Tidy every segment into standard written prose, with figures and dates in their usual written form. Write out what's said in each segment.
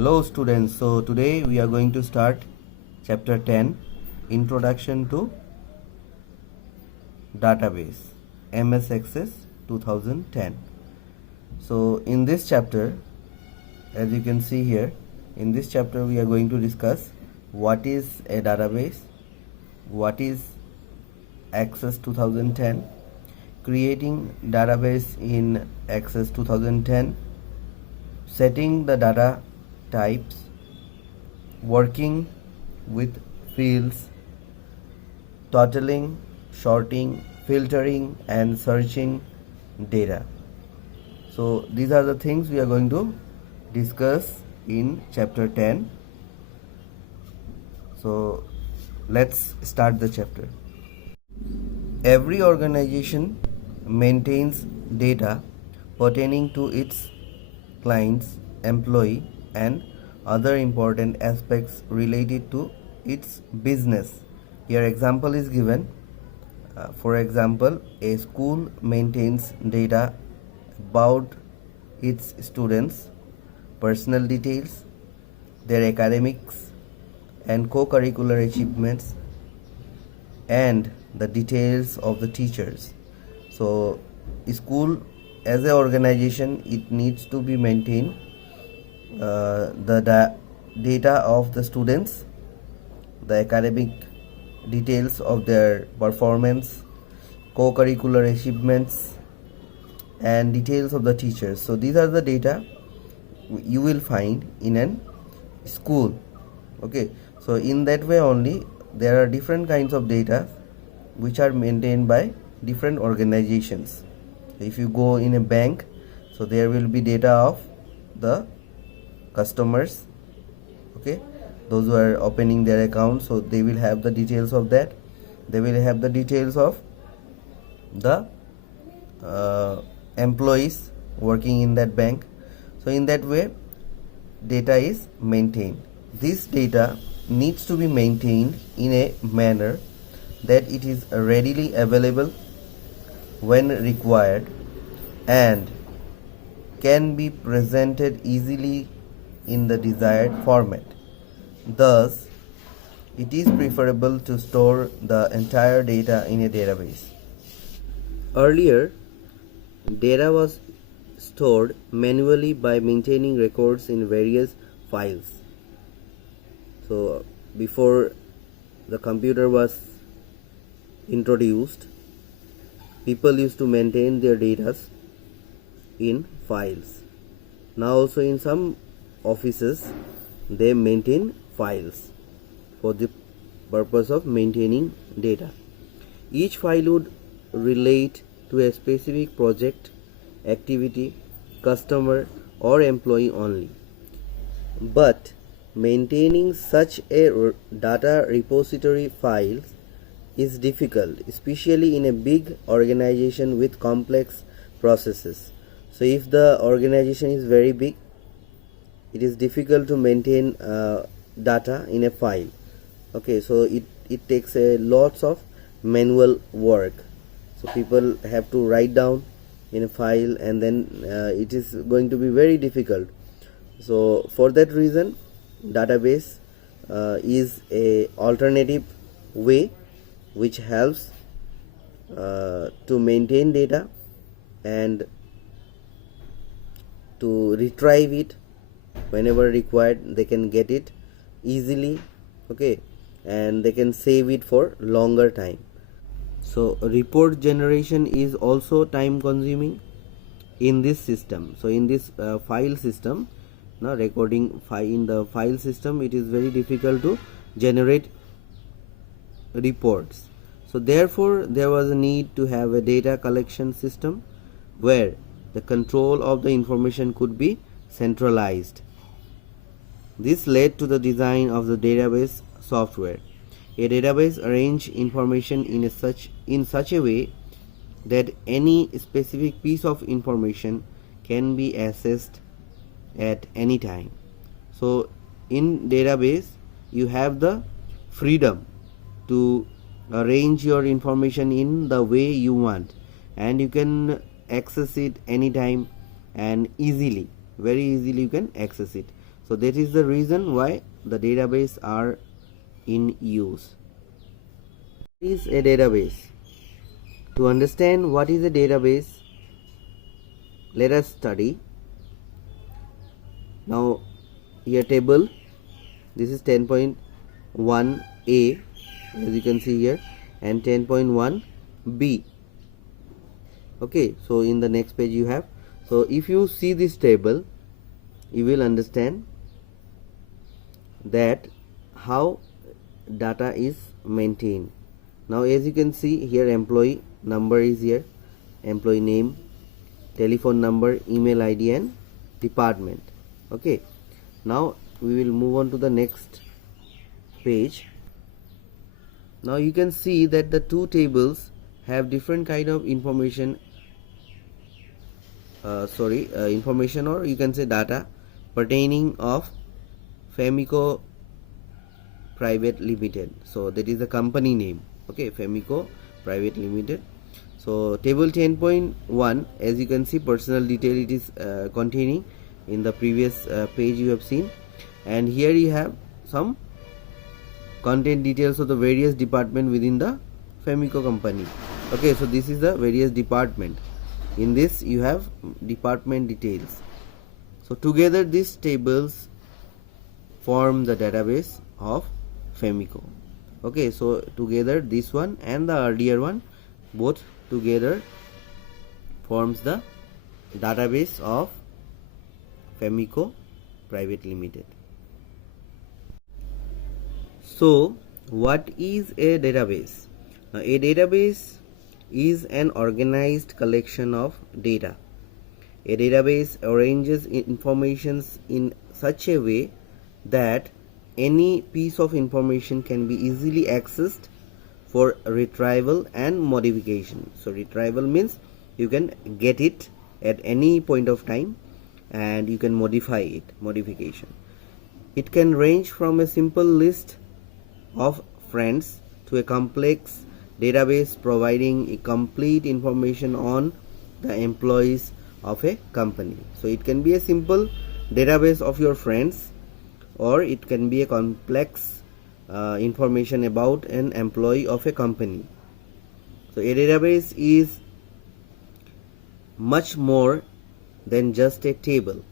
Hello students, so today we are going to start chapter 10, Introduction to Database, MS Access 2010. So in this chapter, as you can see here, in this chapter we are going to discuss what is a database, what is Access 2010, creating database in Access 2010, setting the data types, working with fields, totaling, sorting, filtering and searching data. So these are the things we are going to discuss in chapter 10. So let's start the chapter. Every organization maintains data pertaining to its clients, employee and other important aspects related to its business. Here example is given. For example, a school maintains data about its students, personal details, their academics and co-curricular achievements and the details of the teachers. So school as an organization, it needs to be maintained the data of the students, the academic details of their performance, co-curricular achievements and details of the teachers. So these are the data you will find in an school. Okay, so in that way only there are different kinds of data which are maintained by different organizations. If you go in a bank, so there will be data of the customers, okay, those who are opening their account, so they will have the details of that. They will have the details of the employees working in that bank. So in that way data is maintained. This data needs to be maintained in a manner that it is readily available when required and can be presented easily in the desired format. Thus, it is preferable to store the entire data in a database. Earlier, data was stored manually by maintaining records in various files. So, before the computer was introduced, people used to maintain their data in files. Now also in some offices they maintain files for the purpose of maintaining data. Each file would relate to a specific project, activity, customer or employee only. But maintaining such a data repository files is difficult, especially in a big organization with complex processes. So if the organization is very big, it is difficult to maintain data in a file. Okay, so it takes a lots of manual work. So people have to write down in a file and then it is going to be very difficult. So for that reason, database is a alternative way which helps to maintain data and to retrieve it whenever required. They can get it easily, okay, and they can save it for longer time. So report generation is also time consuming in this system. So in this file system, now recording in the file system, it is very difficult to generate reports. So therefore there was a need to have a data collection system where the control of the information could be centralized. This led to the design of the database software. A database arranges information in such a way that any specific piece of information can be accessed at any time. So in database you have the freedom to arrange your information in the way you want and you can access it anytime and easily, very easily you can access it. So that is the reason why the database are in use. What is a database? To understand what is a database, let us study. Now here table, this is 10.1a as you can see here, and 10.1b. okay, so in the next page you have, so if you see this table you will understand that how data is maintained. Now as you can see here, employee number is here, employee name, telephone number, email ID and department. Okay, now we will move on to the next page. Now you can see that the two tables have different kind of information, information, or you can say data pertaining of Femico Private Limited. So that is the company name. Okay, Femico Private Limited. So table 10.1, as you can see, personal detail it is containing in the previous page you have seen, and here you have some content details of the various department within the Femico company. Okay, so this is the various department. In this you have department details. So together these tables form the database of Femico. Okay, so together this one and the earlier one, both together forms the database of Femico Private Limited. So what is a database? Now, a database is an organized collection of data. A database arranges information in such a way that any piece of information can be easily accessed for retrieval and modification. So retrieval means you can get it at any point of time and you can modify it. Modification, it can range from a simple list of friends to a complex database providing a complete information on the employees of a company. So it can be a simple database of your friends, or it can be a complex information about an employee of a company. So a database is much more than just a table.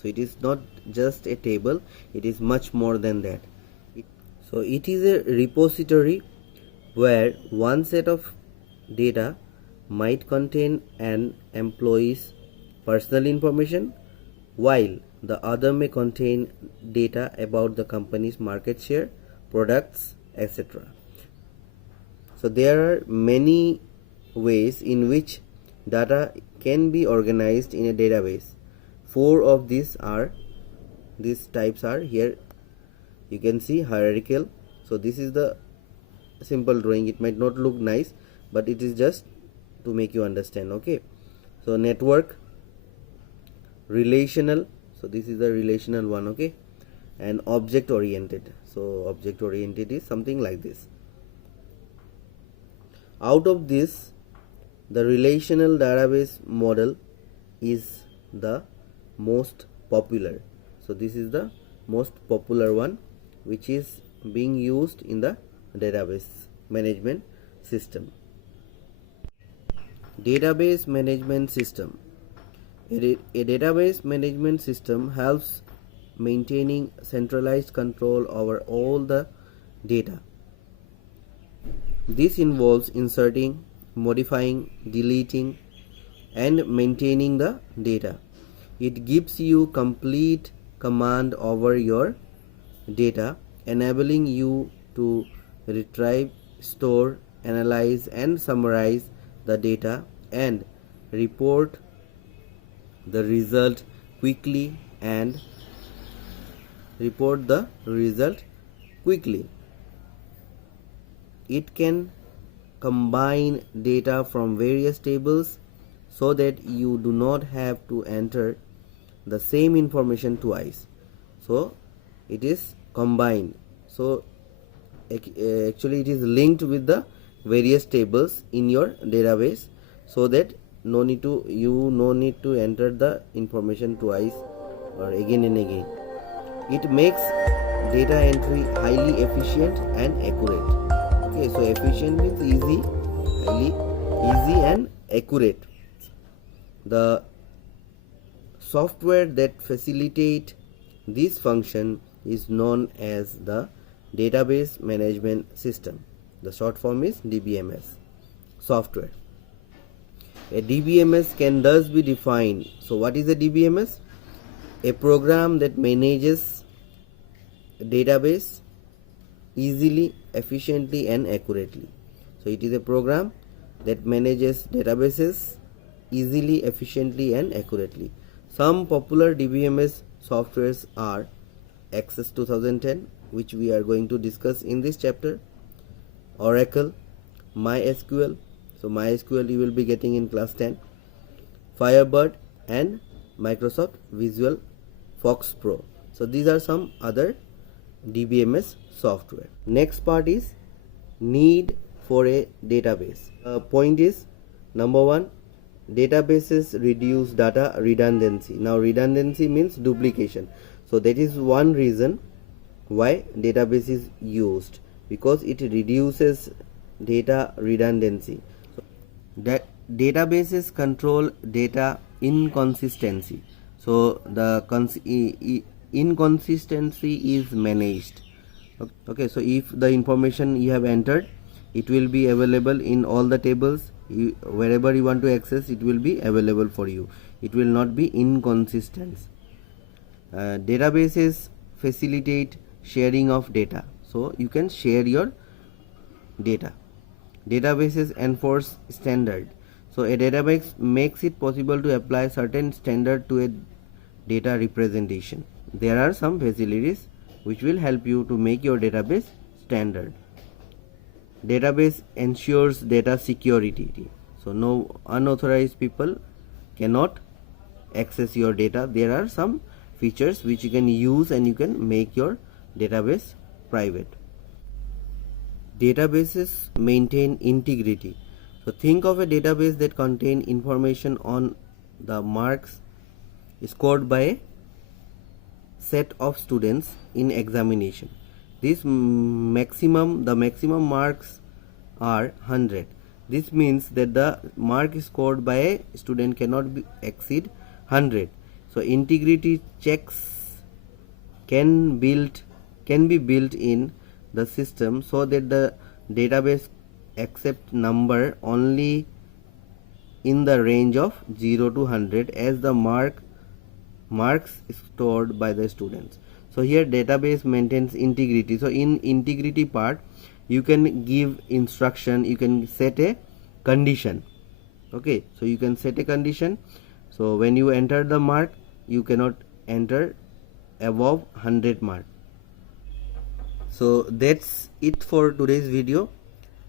So it is not just a table, it is much more than that. So it is a repository where one set of data might contain an employee's personal information, while the other may contain data about the company's market share, products, etc. So there are many ways in which data can be organized in a database. Four of these types are here. You can see hierarchical. So this is the simple drawing. It might not look nice, but it is just to make you understand. Okay, so network, relational, so this is the relational one. Okay, and object oriented. So object oriented is something like this. Out of this, the relational database model is the most popular. So this is the most popular one, which is being used in the database management system. Database management system. A database management system helps maintaining centralized control over all the data. This involves inserting, modifying, deleting, and maintaining the data. It gives you complete command over your data, enabling you to retrieve, store, analyze, and summarize the data and report the result quickly It can combine data from various tables so that you do not have to enter the same information twice. So it is combined. So actually it is linked with the various tables in your database, so that no need to enter the information twice or again and again. It makes data entry highly efficient and accurate. Okay, so efficient means easy, highly easy and accurate. The software that facilitate this function is known as the database management system. The short form is DBMS software. A DBMS can thus be defined. So what is a DBMS? A program that manages a database easily, efficiently and accurately. So it is a program that manages databases easily, efficiently and accurately. Some popular DBMS softwares are Access 2010, which we are going to discuss in this chapter, Oracle, MySQL. So MySQL you will be getting in class 10, Firebird and Microsoft Visual Fox Pro. So these are some other DBMS software. Next part is need for a database. Point is number 1, databases reduce data redundancy. Now redundancy means duplication. So that is one reason why database is used, because it reduces data redundancy. So that databases control data inconsistency. So the inconsistency is managed. Okay, so if the information you have entered, it will be available in all the tables. Wherever you want to access, it will be available for you. It will not be inconsistent. Databases facilitate sharing of data, so you can share your data. Databases enforce standard. So a database makes it possible to apply certain standard to a data representation. There are some facilities which will help you to make your database standard. Database ensures data security. So no unauthorized people cannot access your data. There are some features which you can use and you can make your database private. Databases maintain integrity. So think of a database that contain information on the marks scored by a set of students in examination. The maximum marks are 100. This means that the mark scored by a student cannot exceed 100. So integrity checks can be built in the system so that the database accept number only in the range of 0 to 100 as the marks stored by the students. So here database maintains integrity. So in integrity part, you can give instruction, you can set a condition. Okay, so you can set a condition. So when you enter the mark, you cannot enter above 100 mark. So that's it for today's video.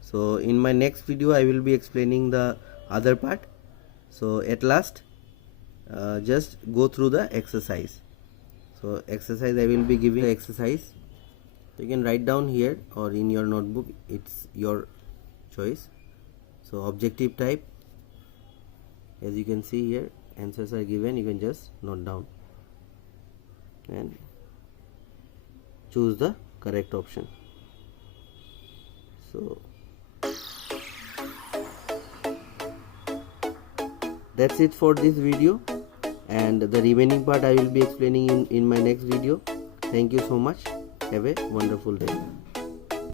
So in my next video I will be explaining the other part. So at last just go through the exercise. So exercise, I will be giving the exercise. So you can write down here or in your notebook, it's your choice. So objective type, as you can see here, answers are given. You can just note down and choose the correct option. So that's it for this video, and the remaining part I will be explaining in my next video. Thank you so much. Have a wonderful day.